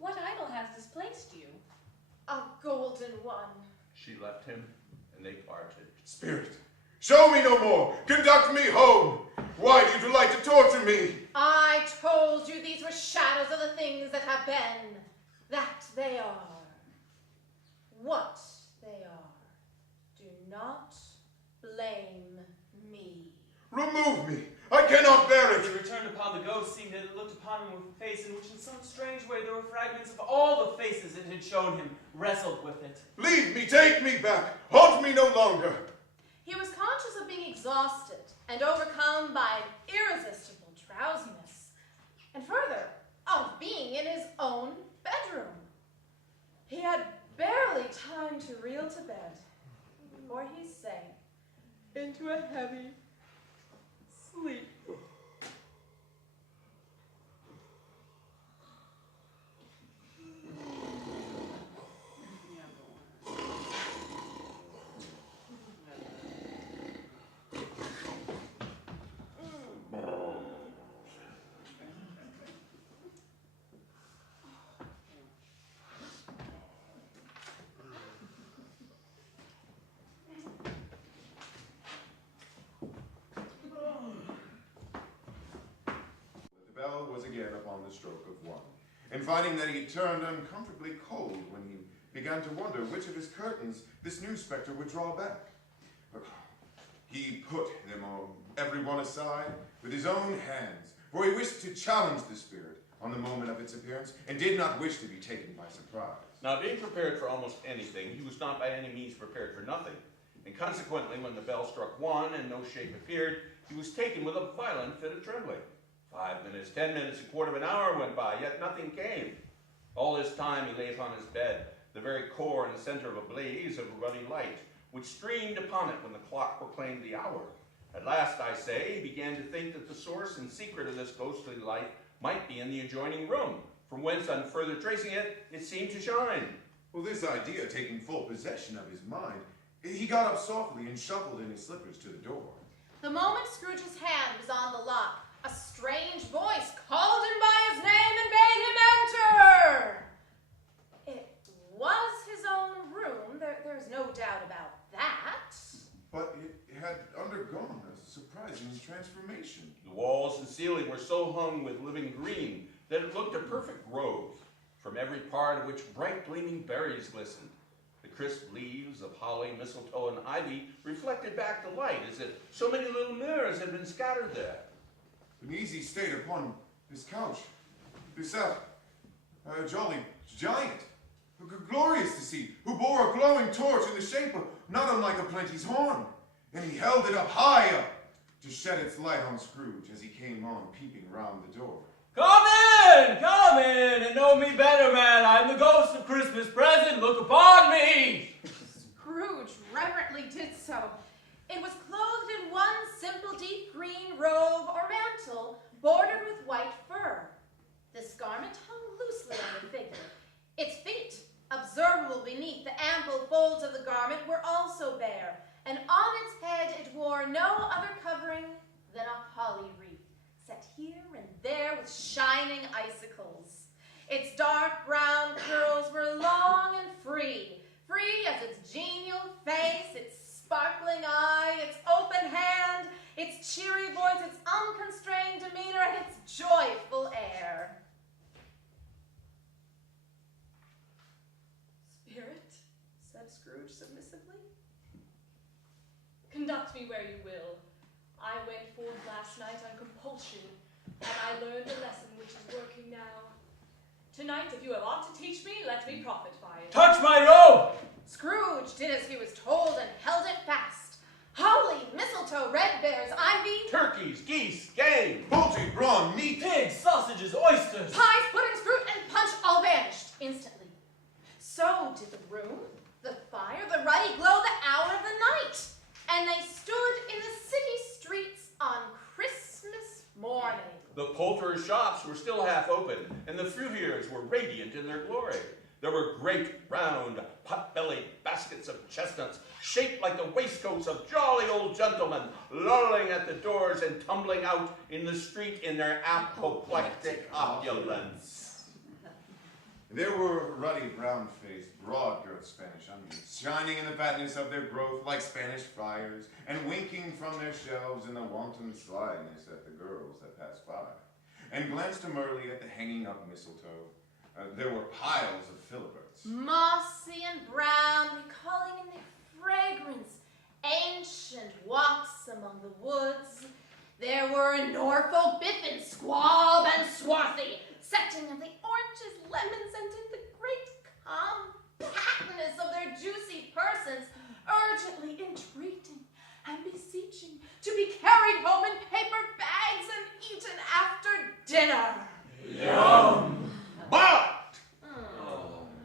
What idol has displaced you? A golden one. She left him, and they parted. Spirit, show me no more. Conduct me home. Why do you delight to torture me? I told you these were shadows of the things that have been. That they are. What they are. Do not blame me. Remove me. I cannot bear As he it. returned upon the ghost, seeing that it looked upon him with a face in which in some strange way there were fragments of all the faces it had shown him, wrestled with it. Leave me, take me back. Haunt me no longer. He was conscious of being exhausted and overcome by irresistible drowsiness, and further, of being in his own bedroom. He had barely time to reel to bed, before he sank into a heavy sleep. The bell was again upon the stroke of 1, and finding that he turned uncomfortably cold when he began to wonder which of his curtains this new spectre would draw back. He put them all, every one aside, with his own hands, for he wished to challenge the spirit on the moment of its appearance, and did not wish to be taken by surprise. Now, being prepared for almost anything, he was not by any means prepared for nothing. And consequently, when the bell struck 1 and no shape appeared, he was taken with a violent fit of trembling. 5 minutes, 10 minutes, a quarter of an hour went by, yet nothing came. All this time he lay upon his bed, the very core and center of a blaze of ruddy light, which streamed upon it when the clock proclaimed the hour. At last, I say, he began to think that the source and secret of this ghostly light might be in the adjoining room, from whence, on further tracing it, it seemed to shine. Well, this idea taking full possession of his mind, he got up softly and shuffled in his slippers to the door. The moment Scrooge's hand was on the lock, a strange voice called him by his name and bade him enter. It was his own room, there's no doubt about that. But it had undergone a surprising transformation. The walls and ceiling were so hung with living green that it looked a perfect grove, from every part of which bright gleaming berries glistened. The crisp leaves of holly, mistletoe, and ivy reflected back the light as if so many little mirrors had been scattered there. An easy state upon his couch. There sat a jolly giant, glorious to see, who bore a glowing torch in the shape of not unlike a plenty's horn, and he held it up high up to shed its light on Scrooge as he came on, peeping round the door. Come in, and know me better, man. I'm the ghost of Christmas present. Look upon me. Scrooge reverently did so. It was clothed in one simple deep green robe or mantle, bordered with white fur. This garment hung loosely on the figure. Its feet, observable beneath the ample folds of the garment, were also bare, and on its head it wore no other covering than a holly wreath, set here and there with shining icicles. Its dark brown curls were long and free as its genial face, its sparkling eye, its open hand, its cheery voice, its unconstrained demeanor, and its joyful air. Spirit, said Scrooge submissively, conduct me where you will. I went forth last night on compulsion, and I learned a lesson which is working now. Tonight, if you have aught to teach me, let me profit by it. Touch my robe. Scrooge did as he was told and held it fast. Holly, mistletoe, red bears, ivy, Turkeys, geese, game, Poultry, brawn, meat. Pigs, sausages, oysters. pies, puddings, fruit, and punch all vanished instantly. So did the room, the fire, the ruddy glow, the hour of the night. And they stood in the city streets on Christmas morning. The poulterers' shops were still half open, and the fruiterers were radiant in their glory. There were great, round, pot-bellied baskets of chestnuts, shaped like the waistcoats of jolly old gentlemen, lolling at the doors and tumbling out in the street in their apoplectic opulence. There were ruddy, brown-faced, broad-girthed Spanish onions, shining in the fatness of their growth like Spanish friars, and winking from their shelves in the wanton slyness at the girls that passed by, and glanced demurely at the hanging-up mistletoe. There were piles of filiberts. Mossy and brown, recalling in their fragrance ancient walks among the woods. There were Norfolk biffins, squab and swarthy, setting of the oranges, lemons, and in the great compactness of their juicy persons, urgently entreating and beseeching to be carried home in paper bags and eaten after dinner. Yum! But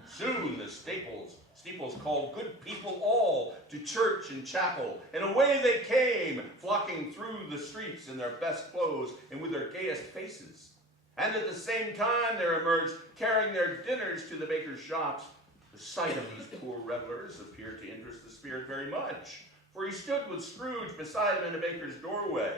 soon the steeples called good people all to church and chapel, and away they came, flocking through the streets in their best clothes and with their gayest faces. And at the same time there emerged, carrying their dinners to the baker's shops. The sight of these poor revelers appeared to interest the spirit very much, for he stood with Scrooge beside him in the baker's doorway,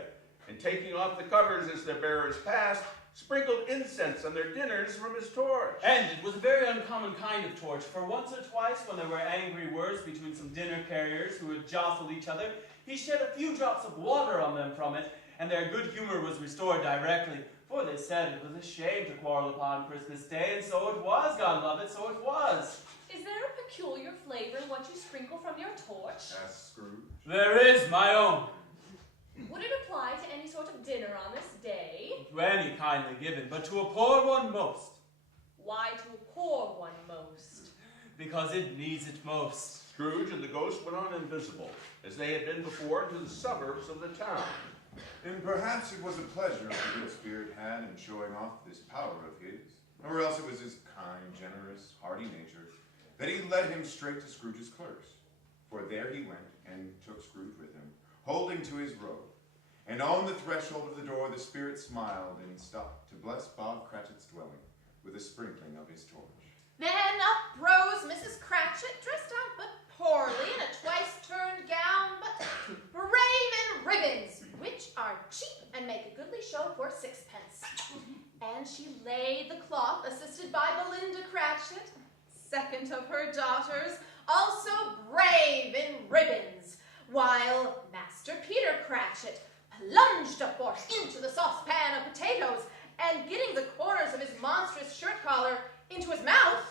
and taking off the covers as their bearers passed, sprinkled incense on their dinners from his torch. And it was a very uncommon kind of torch, for once or twice when there were angry words between some dinner carriers who had jostled each other, he shed a few drops of water on them from it, and their good humor was restored directly, for they said it was a shame to quarrel upon Christmas Day, and so it was, God love it, so it was. Is there a peculiar flavor in what you sprinkle from your torch? Asked Scrooge. There is my own. Would it apply to any sort of dinner on this day? To any kindly given, but to a poor one most. Why to a poor one most? Because it needs it most. Scrooge and the ghost went on invisible, as they had been before, into the suburbs of the town. And perhaps it was a pleasure the good spirit had in showing off this power of his, or else it was his kind, generous, hearty nature that he led him straight to Scrooge's clerk's. For there he went and took Scrooge with him, holding to his robe. And on the threshold of the door the spirit smiled and stopped to bless Bob Cratchit's dwelling with a sprinkling of his torch. Then up rose Mrs. Cratchit, dressed out but poorly in a twice-turned gown, but brave in ribbons, which are cheap and make a goodly show for sixpence. And she laid the cloth, assisted by Belinda Cratchit, second of her daughters, also brave in ribbons, while Master Peter Cratchit plunged a fork into the saucepan of potatoes, and getting the corners of his monstrous shirt collar into his mouth,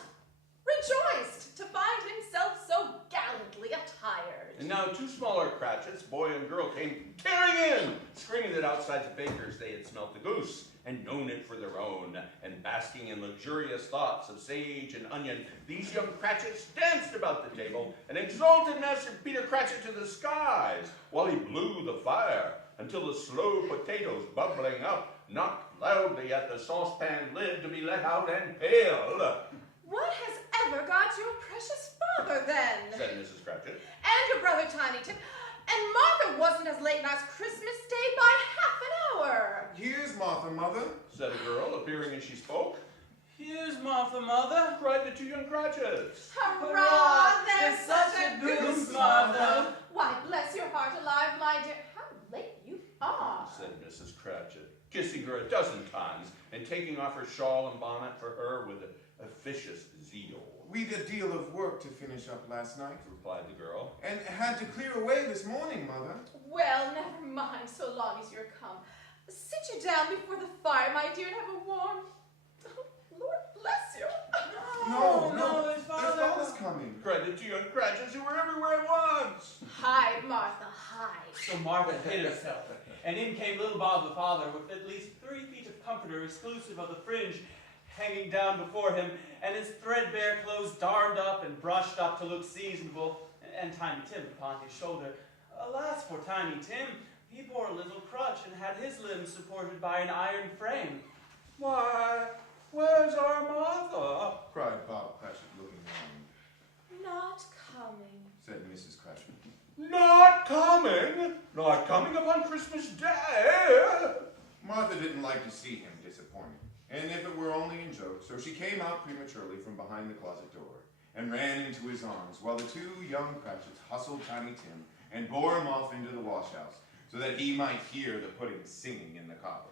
rejoiced to find himself so gallantly attired. And now two smaller Cratchits, boy and girl, came tearing in, screaming that outside the baker's they had smelt the goose, and known it for their own, and basking in luxurious thoughts of sage and onion, these young Cratchits danced about the table, and exalted Master Peter Cratchit to the skies, while he blew the fire, until the slow potatoes, bubbling up, knocked loudly at the saucepan lid to be let out and pale. What has ever got your precious father, then? Said Mrs. Cratchit. And your brother Tiny Tim. And Martha wasn't as late last Christmas Day by half an hour. Here's Martha, mother. Said a girl, appearing as she spoke. Here's Martha, mother. Cried the two young Cratchits. Hurrah! There's There's such a goose, Martha. Why, bless your heart alive, my dear. How late you are. Said Mrs. Cratchit, kissing her a dozen times, and taking off her shawl and bonnet for her with officious zeal. We'd a deal of work to finish up last night, Replied the girl. and had to clear away this morning, mother. Well, never mind, so long as you're come. Sit you down before the fire, my dear, and have a warm... Lord bless you. No, Their Father. father's coming. Cried the two young Cratchits who were everywhere at once. Hide, Martha, hide. So Martha hid herself, and in came little Bob the father with at least 3 feet of comforter exclusive of the fringe hanging down before him, and his threadbare clothes darned up and brushed up to look seasonable, and Tiny Tim upon his shoulder. Alas for Tiny Tim, he bore a little crutch and had his limbs supported by an iron frame. Why, where's our Martha? Cried Bob Cratchit, looking round. Not coming. Said Mrs. Cratchit. Not coming? Not coming upon Christmas Day? Martha didn't like to see him disappointed, and if it were only in joke, so she came out prematurely from behind the closet door, and ran into his arms, while the two young Cratchits hustled Tiny Tim and bore him off into the wash house, so that he might hear the pudding singing in the copper.